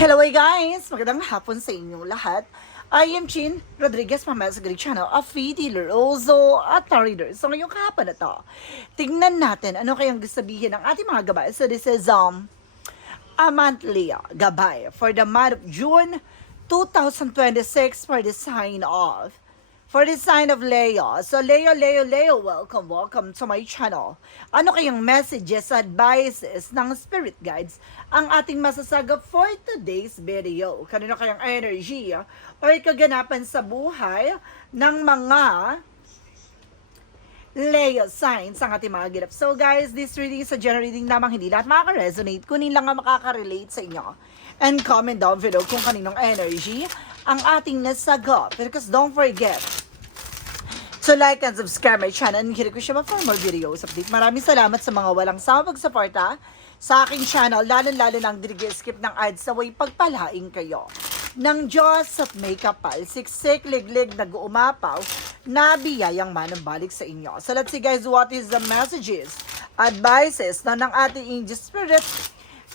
Hello guys! Magandang hapon sa inyong lahat. I am Chin Rodriguez from sa Greek channel, a Fidi Lorenzo at Reader. So ngayong kahapon na to, tingnan natin ano kayang gusto sabihin ng ating mga gabay. So this is a monthly gabay for the month of June 2026 for the sign of Leo. So Leo, welcome to my channel. Ano kayang messages, advices ng spirit guides ang ating masasagap for today's video? Kanino kayang energy or kaganapan sa buhay ng mga Leo signs ang ating mga girap. So guys, this reading is a general reading lamang, hindi lahat makaka-resonate, kunin lang ang makaka-relate sa inyo. And comment down below kung kaninong energy ang ating nasagap. Because don't forget to like and subscribe my channel and hit ko siya for more videos update. Maraming salamat sa mga walang sawang pagsuporta sa aking channel, lalo-lalo nang skip ng ads sa way pagpalaing kayo ng Diyos at may kapal, siksik, liglig, nag-uumapaw, na biyayang manambalik sa inyo. So let's see guys, what is the messages, advices na ng ating angel spirit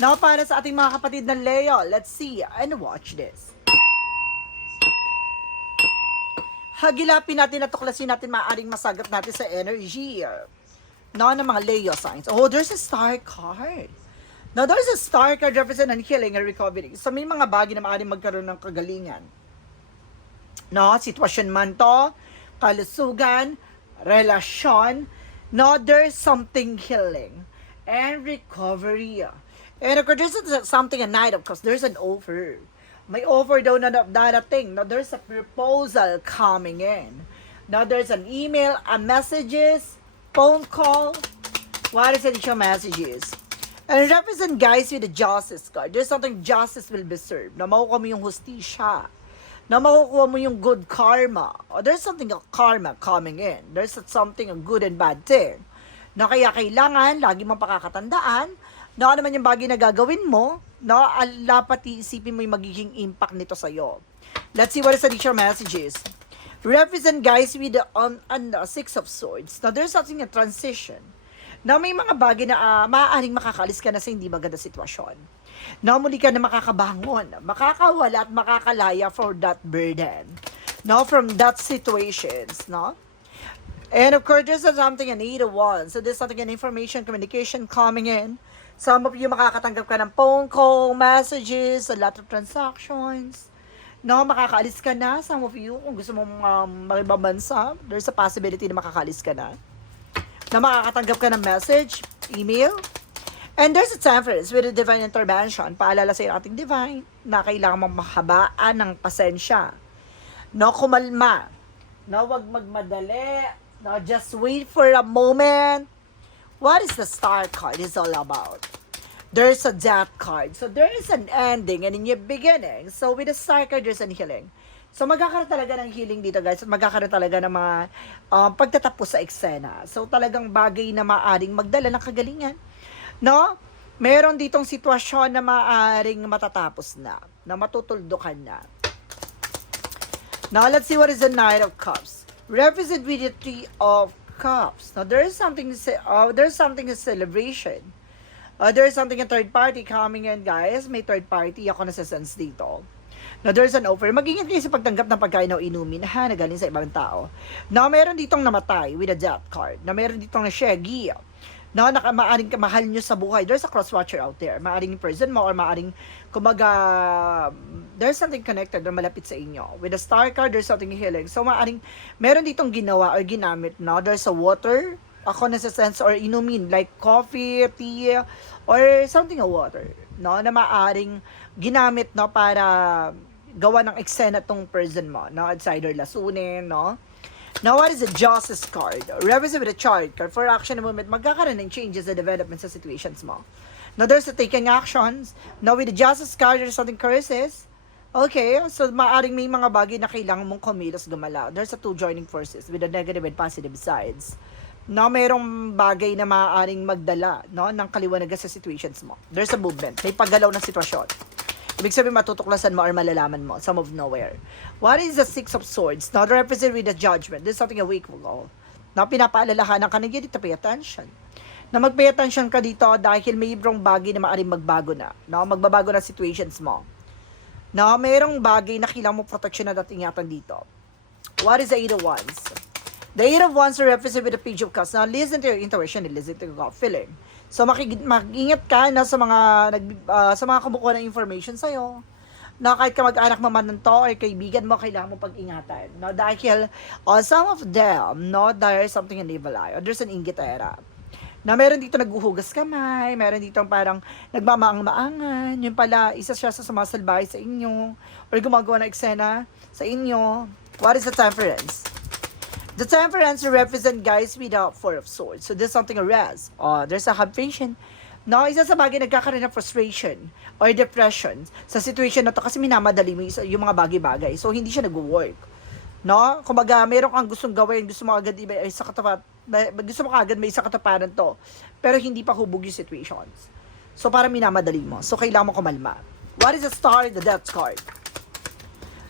na para sa ating mga kapatid na Leo. Let's see and watch this. Hagilapin natin at tuklasin natin maaaring masagap natin sa energy ng mga Leo signs. Oh, there's a star card. Now, there's a star card representing healing and recovery. So, may mga bagay na maaaring magkaroon ng kagalingan. No, sitwasyon man to, kalusugan, relasyon. No, there's something healing and recovery. And of course, there's something a night, of course, there's an offer. May offer daw na darating. Now, there's a proposal coming in. Now, there's an email, a messages, phone call. What is it your messages? And represent guys with the justice card. There's something justice will be served. Na makukuha mo yung hustisya. Na makukuha mo yung good karma. Or there's something of karma coming in. There's something of good and bad thing. Na kaya kailangan, lagi mong pakakatandaan, na ano naman yung bagay na gagawin mo, no, dapat iisipin mo yung magiging impact nito sa'yo. Let's see what is the teacher messages. Represent guys with the Six of Swords. Now, there's something a transition. Now, may mga bagay na maaaring makakalis ka na sa hindi maganda sitwasyon. Now, muli ka na makakabangon, makakawala at makakalaya for that burden. Now, from that situations, no? And of course, there's something an 8 of Wands. So, there's something an information, communication coming in. Some of you makakatanggap ka ng phone call, messages, a lot of transactions. No, makakaalis ka na. Some of you, kung gusto mong makibang bansa, there's a possibility na makakaalis ka na. Na makakatanggap ka ng message, email. And there's a temperance with a divine intervention. Paalala sa ating divine na kailangan mong mahabaan ng pasensya. No, kumalma. No, wag magmadali. No, just wait for a moment. What is the star card is all about? There's a death card. So there is an ending and a new beginning. So with the star card, there's an healing. So magkakaroon talaga ng healing dito guys. At magkakaroon talaga ng mga pagtatapos sa eksena. So talagang bagay na maaring magdala ng kagalingan. No? Meron ditong sitwasyon na maaring matatapos na matutuldukan na. Now let's see what is the Knight of Cups. Represent with the Three of Cups. Now there's something a celebration. There's something a third party coming in, guys. May third party ako nasa-sense dito. Now there's an offer. Mag-ingat kayo sa pagtanggap ng pagkain o inumin na galing sa ibang tao. Now meron ditong namatay with a death card. Now meron ditong na shaggy. Now maaring mahal nyo sa buhay. There's a cross-watcher out there. Maaring person mo or maaring kumaga there's something connected na malapit sa inyo. With a star card, there's something healing. So maaring meron ditong ginawa or ginamit. Now there's a water. Ako nasa-sense or inumin like coffee, tea, or something of water. No, na maaring ginamit no para gawa ng eksena tong person mo. No, it's either lasunin, no. Now, what is the Justice card? Represent with a chart card for action and movement. Magkakaroon ng changes and developments sa situations mo. Now, there's the taking actions. Now, with the Justice card, there's something curses. Okay, so maaring may mga bagay na kailangan mong kumilos gumalaw. There's a two joining forces with the negative and positive sides. Now, mayroong bagay na maaaring magdala no, ng kaliwanagan sa situations mo. There's a movement. May paggalaw ng sitwasyon. Ibig sabihin, matutuklasan mo or malalaman mo. Some of nowhere. What is the Six of Swords? Now, represent with the Judgment. This is something a week ago. Now, pinapaalalahanan ka na dito, pay attention. Na mag-pay attention ka dito dahil may ibrong bagay na maaaring magbago na. No? Magbabago na situations mo. Na mayroong bagay na kailangan mo protection na ingatan dito. What is the Eight of Wands? The Eight of Wands are represented with the Page of Cups. Now, listen to your intuition and listen to your gut feeling. So, mag-ingat ka na sa mga kumukuha ng information sa'yo. Na kahit ka mag-anak mo man ng to or kaibigan mo, kailangan mo pag-ingatan. No? Dahil some of them, no, there is something in evil eye. Or there's an inggit era. Na meron dito naghuhugas kamay, meron dito parang nagmamaang-maangan, yun pala, isa siya sa sumasalbay sa inyo, or gumagawa ng eksena sa inyo. What is the Temperance? The Temperance represent, guys, with the Four of Swords. So there's something arrest. There's a habituation. No, isa sa bagay nagkakaroon ng frustration or depression sa situation na to kasi minamadali mo yung mga bagay-bagay. So hindi siya nag-work. No? Kumbaga, meron kang gustong gawin, gusto mo agad sa katapat, gusto mo agad may isa kataparan to. Pero hindi pa hubog yung situations. So parang minamadali mo. So kailangan mo kumalma. What is the Star? The Death card.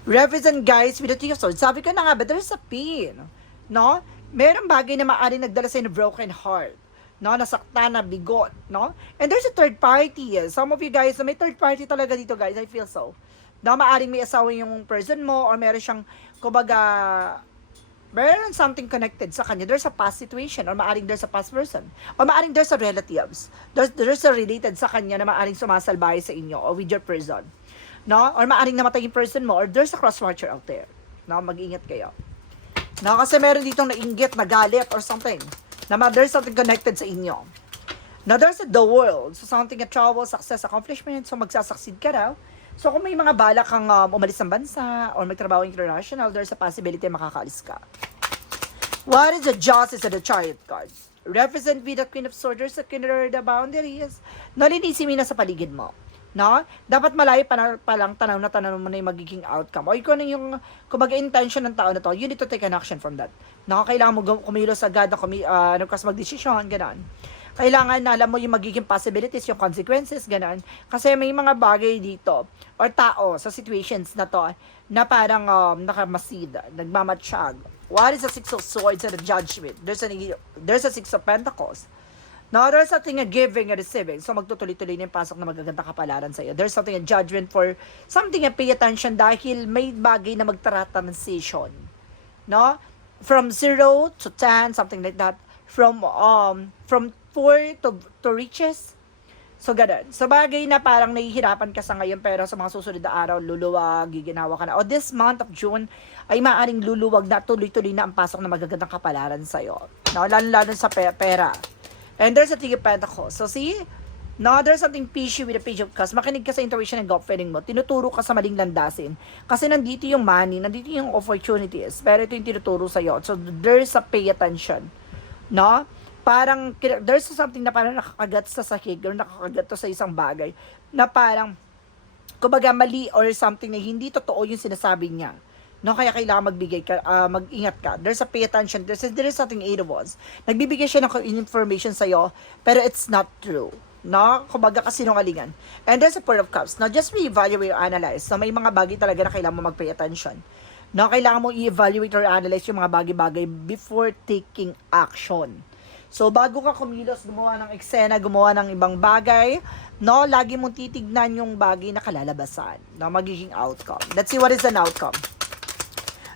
Represent, guys, with the Two of Swords. Sabi ko na nga, but there's a pain. No? Merong bagay na maaaring nagdala sa broken heart. No? Nasaktan na bigot. No? And there's a third party. Some of you guys, may third party talaga dito, guys. I feel so. No? Maaaring may asawa yung person mo or meron siyang, kumbaga, meron something connected sa kanya. There's a past situation or maaaring there's a past person. Or maaaring there's a relatives. There's a related sa kanya na maaaring sumasalbahay sa inyo or with your person. No? Or maaaring namatay yung person mo or there's a cross-watcher out there. No? Mag-ingat kayo. No, kasi meron ditong nainggit, nagalit, or something. Na there's something connected sa inyo. Now, there's the world. So, something a trouble, success, accomplishment. So, magsasucceed ka raw. So, kung may mga balak kang umalis ng bansa or magtrabaho international, there's a possibility na makakaalis ka. What is the Justice and the Chariot card? Represent with the Queen of Swords, there's a clear the boundaries. Nalinisin mo na sa paligid mo. No? Dapat malayo pa lang tanaw mo na yung magiging outcome. O kung ano yung, kumbaga, intention ng tao na to, you need to take an action from that. No? Kailangan mo kumilos agad na mag-desisyon, gano'n. Kailangan na alam mo yung magiging possibilities, yung consequences, gano'n. Kasi may mga bagay dito, or tao, sa situations na to, na parang nakamasid, nagmamatsyag. What is the Six of Swords and the Judgment? There's a Six of Pentacles. No, there's something a giving and receiving. So, magtutuloy-tuloy na yung pasok na magaganda kapalaran sa iyo. There's something a judgment for something a pay attention dahil may bagay na magtransition. No? From 0 to 10, something like that. From poor to riches. So, ganun. So, bagay na parang nahihirapan ka sa ngayon pero sa mga susunod na araw, luluwag, giginawa ka na. O this month of June, ay maaaring luluwag na tuloy-tuloy na ang pasok na magagandang kapalaran sa iyo. No? Lalo-lalo sa pera. And there's a Three of Pentacles. So, see? No, there's something fishy with the Page of Cups. Makinig ka sa intuition and gut feeling mo. Tinuturo ka sa maling landasin. Kasi nandito yung money, nandito yung opportunities. Pero ito yung tinuturo sa'yo. So, there's a pay attention. No? Parang, there's something na parang nakakagat sa sahig or nakakagat to sa isang bagay na parang, kumbaga mali or something na hindi totoo yung sinasabi niya. No, kaya kailangan mag-ingat ka. There's a pay attention. There is something Eight of Wands. Nagbibigay siya ng information sa'yo, pero it's not true. No? Kumbaga kasinungalingan. And there's a Four of Cups. Now, just re-evaluate or analyze. So, may mga bagay talaga na kailangan mo mag-pay attention. No, kailangan mo i-evaluate or analyze yung mga bagay-bagay before taking action. So, bago ka kumilos, gumawa ng eksena, gumawa ng ibang bagay, no, lagi mong titignan yung bagay na kalalabasan, na magiging outcome. Let's see what is an outcome.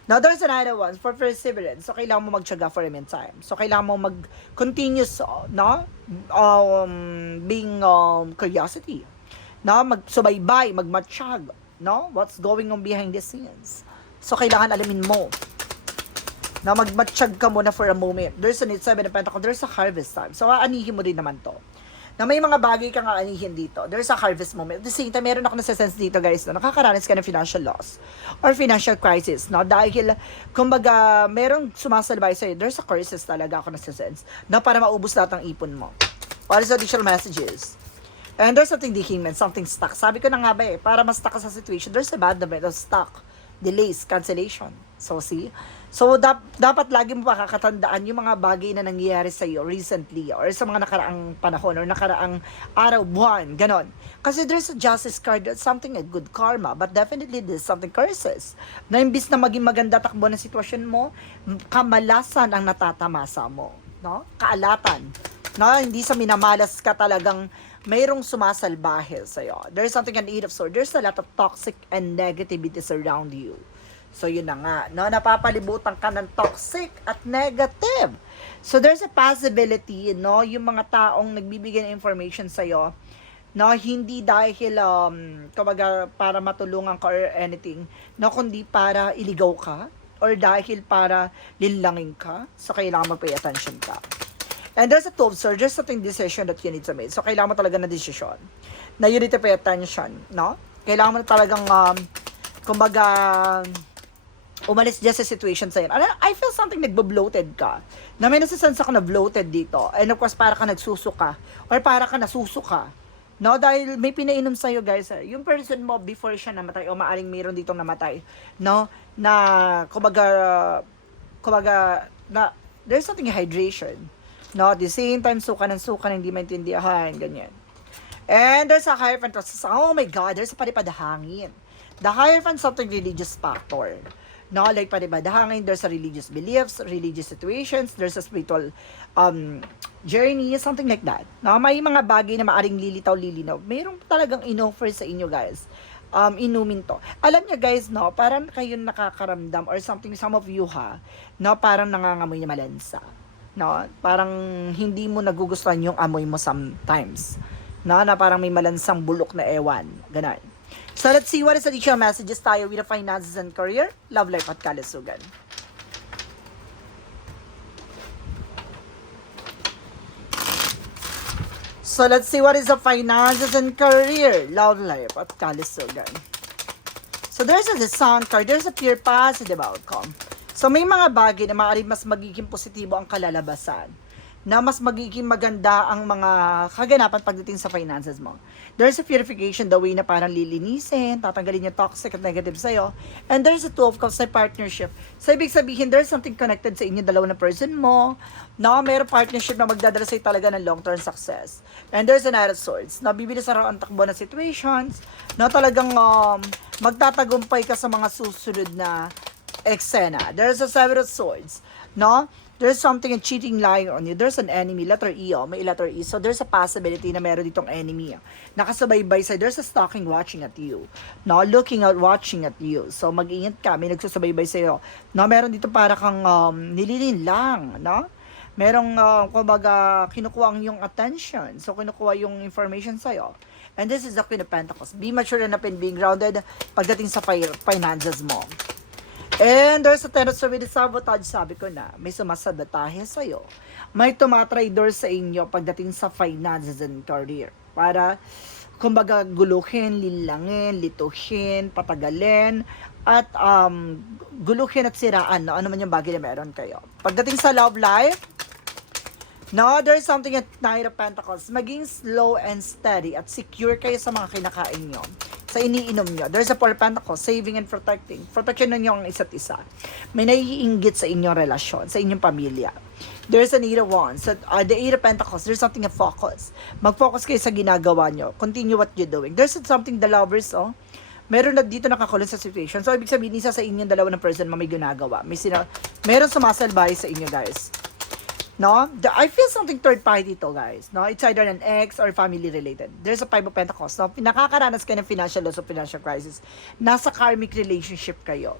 Now, there's another one for perseverance. So, kailangan mo magtiyaga for a meantime. So, kailangan mo mag-continuous, no? Being curiosity. No? Magsubaybay, magmatsyag. No? What's going on behind the scenes. So, kailangan alamin mo. Na magmatsyag ka muna for a moment. There's an Seven of Pentacles. There's a harvest time. So, aanihin mo din naman to. Na may mga bagay kang aanihin dito. There's a harvest moment. At the same time, meron ako nasa-sense dito, guys, na nakakaranas ka ng financial loss or financial crisis, no? Dahil, kumbaga, merong sumasalbay sa'yo. There's a crisis talaga ako nasa-sense na para maubos lahat ng ipon mo. What is the additional messages? And there's something decayment, something stuck. Sabi ko na nga ba para mas stuck ka sa situation, there's a bad moment of stuck, delays, cancellation. So, see? So, dapat lagi mo pakakatandaan yung mga bagay na nangyayari sa iyo recently or sa mga nakaraang panahon or nakaraang araw, buwan, ganon. Kasi there's a justice card, that's something a good karma, but definitely there's something curses. Na imbis na maging maganda takbo ng sitwasyon mo, kamalasan ang natatamasa mo. No? Kaalatan. No? Hindi sa minamalas ka talagang mayroong sumasalbahe sa'yo. There's something an Eight of Swords. There's a lot of toxic and negativities around you. So, yun na nga, no? Napapalibutan ka ng toxic at negative. So, there's a possibility, no? Yung mga taong nagbibigay ng information sa'yo, no? Hindi dahil, kumbaga, para matulungan ka or anything, no? Kundi para iligaw ka, or dahil para linlangin ka. So, kailangan mag-pay attention ka. And there's a 12 Swords. There's something decision that you need to make. So, kailangan mo talaga na decision. Na you need to pay attention, no? Kailangan mo talagang, kumbaga, umalis dyan sa situation sa'yo. I feel something nagbo-bloated ka. Na may nasisense ako na bloated dito. And of course, para ka nagsusuka. Or para ka nasusuka. No? Dahil may pinainom sa'yo, guys. Yung person mo before siya namatay, o maaring mayroon ditong namatay. No? Na, kumbaga, na, there's something hydration. No? At the same time, suka ng suka, hindi maintindihan. Ganyan. And there's a Hierophant. Oh my God, there's a palipad-hangin. The Hierophant, something religious factor. No, like palipad-hangin, there's a religious beliefs, religious situations, there's a spiritual journey, something like that. No, may mga bagay na maaring lilitaw-lilinaw. Mayroong talagang in-offer sa inyo, guys. Inumin to. Alam niya, guys, no, parang kayo nakakaramdam or something, some of you, no, parang nangangamoy na malansa. No, parang hindi mo nagugustuhan yung amoy mo sometimes. No, na parang may malansang bulok na ewan. Ganun. So, let's see what is additional messages tayo with the finances and career, love life at kalusugan. So, let's see what is the finances and career, love life at kalusugan. So, there's a Sun card, there's a pure positive outcome. So, may mga bagay na maaaring mas magiging positibo ang kalalabasan, na mas magiging maganda ang mga kaganapan pagdating sa finances mo. There's a purification, the way na parang lilinisin, tatanggalin yung toxic at negative sa'yo. And there's a 12 cups na partnership. So, ibig sabihin, there's something connected sa inyo, dalawa na person mo, na mayroong partnership na magdadala sa'yo talaga ng long-term success. And there's a Knight of Swords, na bibilis sa ang takbo na situations, na talagang magtatagumpay ka sa mga susunod na eksena. There's a Seven of Swords, no? There's something in cheating, lying on you. There's an enemy, letter E, may letter E. So, there's a possibility na meron ditong enemy. Nakasubaybay sa'yo. There's a stalking watching at you. No, looking out, watching at you. So, mag-ingat ka. May nagsusubaybay sa'yo. No, meron dito para kang nililin lang, no? Merong, kumbaga, kinukuha ang yung attention. So, kinukuha yung information sa'yo. And this is the Queen of Pentacles. Be mature enough and being grounded pagdating sa finances mo. And there's a tendency with sabotage, sabi ko na, may sumasabotahe sa'yo. May tumatraidor sa inyo pagdating sa finances and career. Para, kumbaga, guluhin, lilangin, lituhin, patagalin, at guluhin at siraan, no? Ano man yung bagay na meron kayo. Pagdating sa love life, no, there's something at Knight of Pentacles. Maging slow and steady at secure kayo sa mga kinakain nyo, sa iniinom nyo. There's a Four of Pentacles, saving and protecting. Protection nyo ang isa't isa. May naiinggit sa inyong relasyon, sa inyong pamilya. There's an Eight of Wands. So, the Eight of Pentacles, there's something of focus. Mag-focus kayo sa ginagawa nyo. Continue what you're doing. There's something the lovers, meron na dito nakakulong sa situation. So, ibig sabihin, isa sa inyong dalawa ng person may ginagawa. Meron sumasalbahay sa inyo, guys. No? I feel something third party to, guys. No? It's either an ex or family related. There's a Five of Pentacles. No? Nakakaranas kayo ng financial loss o financial crisis. Nasa karmic relationship kayo.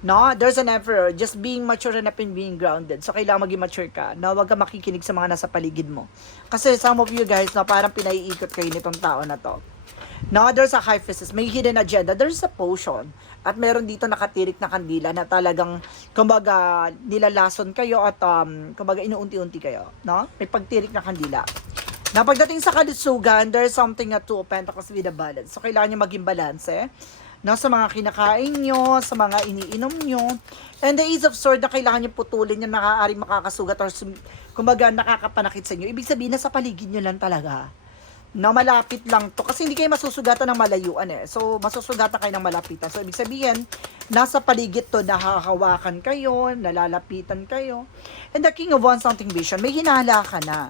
No? There's an Emperor. Just being mature enough and being grounded. So, kailangan maging mature ka. No? Huwag ka makikinig sa mga nasa paligid mo. Kasi some of you guys, no, parang pinaiikot kayo nitong tao na to. No, there's a High Priestess. May hidden agenda. There's a potion. At meron dito nakatirik na kandila na talagang, kumbaga, nilalason kayo at, kumbaga, inuunti-unti kayo. No? May pagtirik na kandila. Na pagdating sa kalusugan, there's something at Two of Pentacles with a balance. So, kailangan nyo maging balance, no? Sa mga kinakain nyo, sa mga iniinom nyo. And the Ace of Swords na kailangan nyo putulin yung nakaaring makakasugat or, kumbaga, nakakapanakit sa inyo. Ibig sabihin, nasa paligid nyo lang talaga. Na malapit lang to. Kasi hindi kayo masusugatan ng malayuan So, masusugatan kayo ng malapitan. So, ibig sabihin, nasa paligid to, nahahawakan kayo, nalalapitan kayo. And the King of Wands, something vision, may hinala ka na.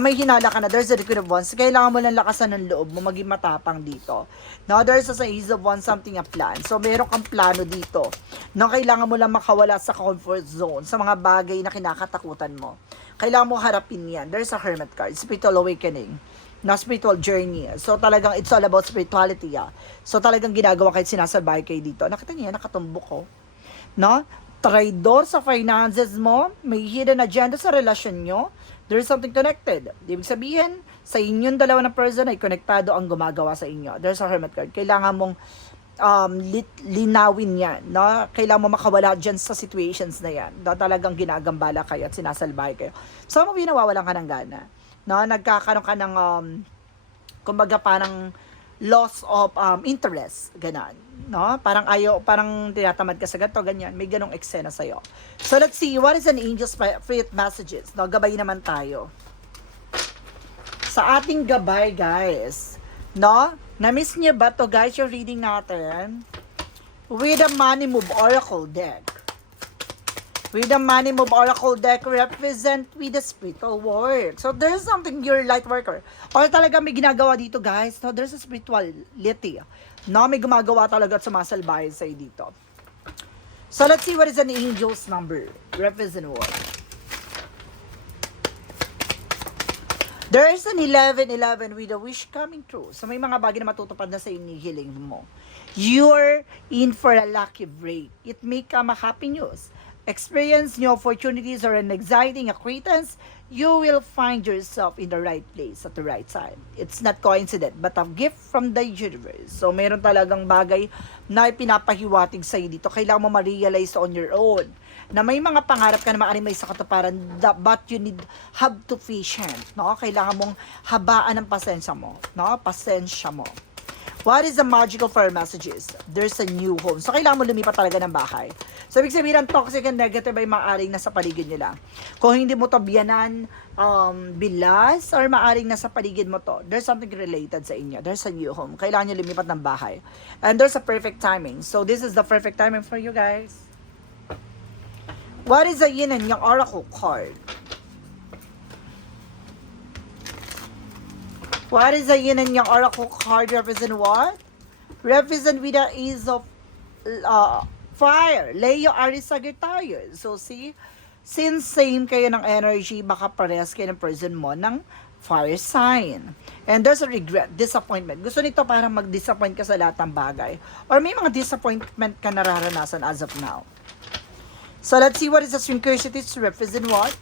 May hinala ka na. There's the Queen of Wands. Kailangan mo lang lakasan ng loob mo, maging matapang dito. Now, there's a Ace of Wands, something a plan. So, meron kang plano dito. Kailangan mo lang makawala sa comfort zone, sa mga bagay na kinakatakutan mo. Kailangan mo harapin yan. There's a Hermit card, spiritual awakening. na spiritual journey. So talagang it's all about spirituality. So talagang ginagawa kahit sinasabay kayo dito. Nakita niya, nakatumbok ko. No? Traidor sa finances mo, may hidden agenda sa relasyon nyo, there's something connected. Ibig sabihin, sa inyong dalawa na person ay konektado ang gumagawa sa inyo. There's a hermit card. Kailangan mong linawin yan. No? Kailangan mo makawala dyan sa situations na yan. No? Talagang ginagambala kayo at sinasalbay kayo. So, mo nawawalan ka ng gana. No? Nagkakaroon ka ng, kumbaga parang loss of interest. Ganon. No? Parang parang tinatamad ka sa ganito, ganyan. May ganong eksena sa'yo. So, let's see. What is an angel's faith messages? No? Gabay naman tayo. Sa ating gabay, guys. No? Na-miss niyo ba to, guys, yung reading natin? With the Money Move Oracle deck. With the Money Move Oracle deck represent with the spiritual work. So, there's something you're light worker. Or talaga may ginagawa dito, guys. No? There's a spirituality. No? May gumagawa talaga at sumasalbahin sa'yo dito. So, let's see what is an angel's number. Represent what? There is an 11-11 with a wish coming true. So, may mga bagay na matutupad na sa inihiling mo. You're in for a lucky break. It may come a happy news. Experience new opportunities or an exciting acquaintance. You will find yourself in the right place at the right time. It's not coincident, but a gift from the universe. So, meron talagang bagay na pinapahiwatig sa'yo dito. Kailangan mo ma-realize on your own na may mga pangarap ka na maaaring may sa katuparan, but you have to patient, no? Kailangan mong habaan ng pasensya mo, no? Pasensya mo. What is the magical fire messages? There's a new home. So, kailangan mo lumipat talaga ng bahay. So, ibig sabihin, ang toxic and negative ay maaaring nasa paligid nila. Kung hindi mo to biyanan, bilas, or maaaring nasa paligid mo to, there's something related sa inyo. There's a new home. Kailangan nyo lumipat ng bahay. And there's a perfect timing. So, this is the perfect timing for you guys. What is the yin and yang oracle card? What is the yin and yang oracle card represent what? Represent with the Ace of Fire. Leo, Aries, Sagittarius. So, see? Since same kayo ng energy, baka parehas kayo ng person mo ng fire sign. And there's a regret, disappointment. Gusto nito parang mag-disappoint ka sa lahat ng bagay. Or may mga disappointment ka nararanasan as of now. So, let's see what is the synchronicities represent what?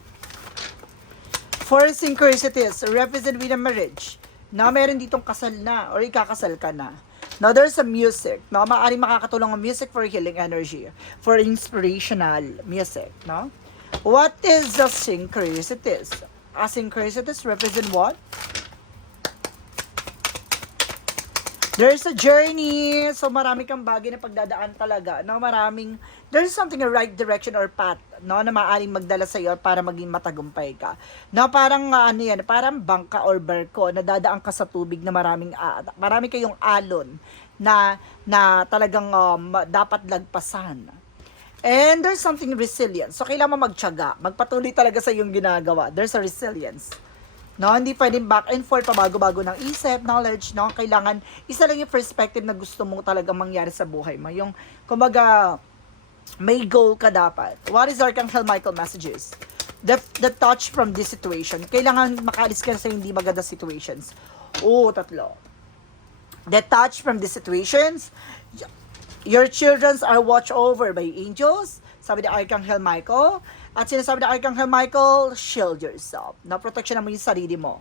For synchronicities, represent with a marriage. Na meron ditong kasal na or ikakasal ka na. Now, there's a music. No? Maaaring makakatulong ang music for healing energy. For inspirational music. No? What is the synchronicities? A synchronicities represent what? There's a journey. So, marami kang bagay na pagdadaan talaga. No? There's something a right direction or path, no, na maaaring magdala sa iyo para maging matagumpay ka. No, parang parang bangka or barko na dadaan ka sa tubig na marami kayong alon na talagang dapat lagpasan. And there's something resilience. So, kailangan mo magtiyaga. Magpatuloy talaga sa iyong ginagawa. There's a resilience. No, hindi pwedeng back and forth, pabago-bago ng isip, knowledge, no? Kailangan, isa lang yung perspective na gusto mo talaga mangyari sa buhay mo. Yung, kumbaga, may goal ka dapat. What is Archangel Michael messages? The touch from this situation. Kailangan makaalis ka sa hindi maganda situations. Tatlo. The touch from these situations. Your children are watched over by angels. Sabi ni Archangel Michael. At sinasabi ni Archangel Michael, shield yourself. Na protection mo yung sarili mo.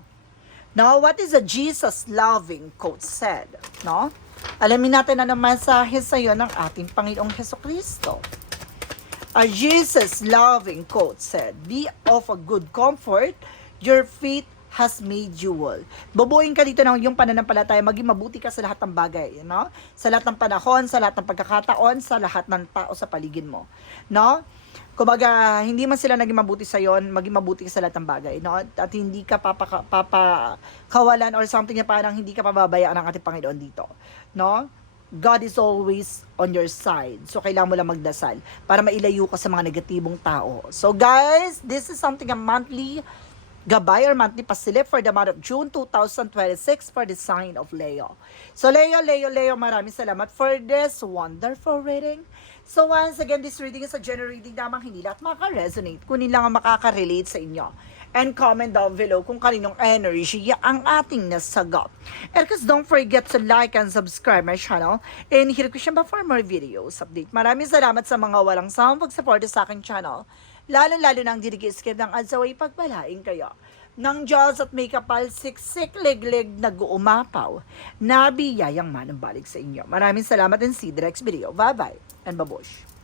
Now, what is a Jesus-loving quote said? No? Alamin natin na mensahe sa iyo ng ating Panginoong Hesukristo. A Jesus-loving quote said, "Be of a good comfort, your faith has made you well." Bubuin ka dito ng yung pananampalataya, maging mabuti ka sa lahat ng bagay, no? Sa lahat ng panahon, sa lahat ng pagkakataon, sa lahat ng tao sa paligid mo, no? Kumbaga, hindi man sila naging mabuti sa yon, maging mabuti ka sa lahat ng bagay, no? At hindi ka papakawalan or something na parang hindi ka pababayaan ng ating Panginoon dito, no? God is always on your side. So, kailangan mo lang magdasal para mailayo ka sa mga negatibong tao. So, guys, this is something a monthly gabay or monthly pasilip for the month of June 2026 for the sign of Leo. So, Leo, maraming salamat for this wonderful reading. So, once again, this reading is a general reading lamang, hindi lahat makaka-resonate, kunin lang ang makaka-relate sa inyo. and comment down below kung kaninong energy ang ating nasagot. And because don't forget to like and subscribe my channel and hit ko siya for more videos update. Maraming salamat sa mga walang sawang pag-support sa aking channel. Lalo-lalo nang dinigi-skip ng ads away pagpalaing kayo. Nang Diyos at may kapal siksik liglig nag-uumapaw, nabiyayang manang balik sa inyo. Maraming salamat and see you the next video. Bye-bye and babush.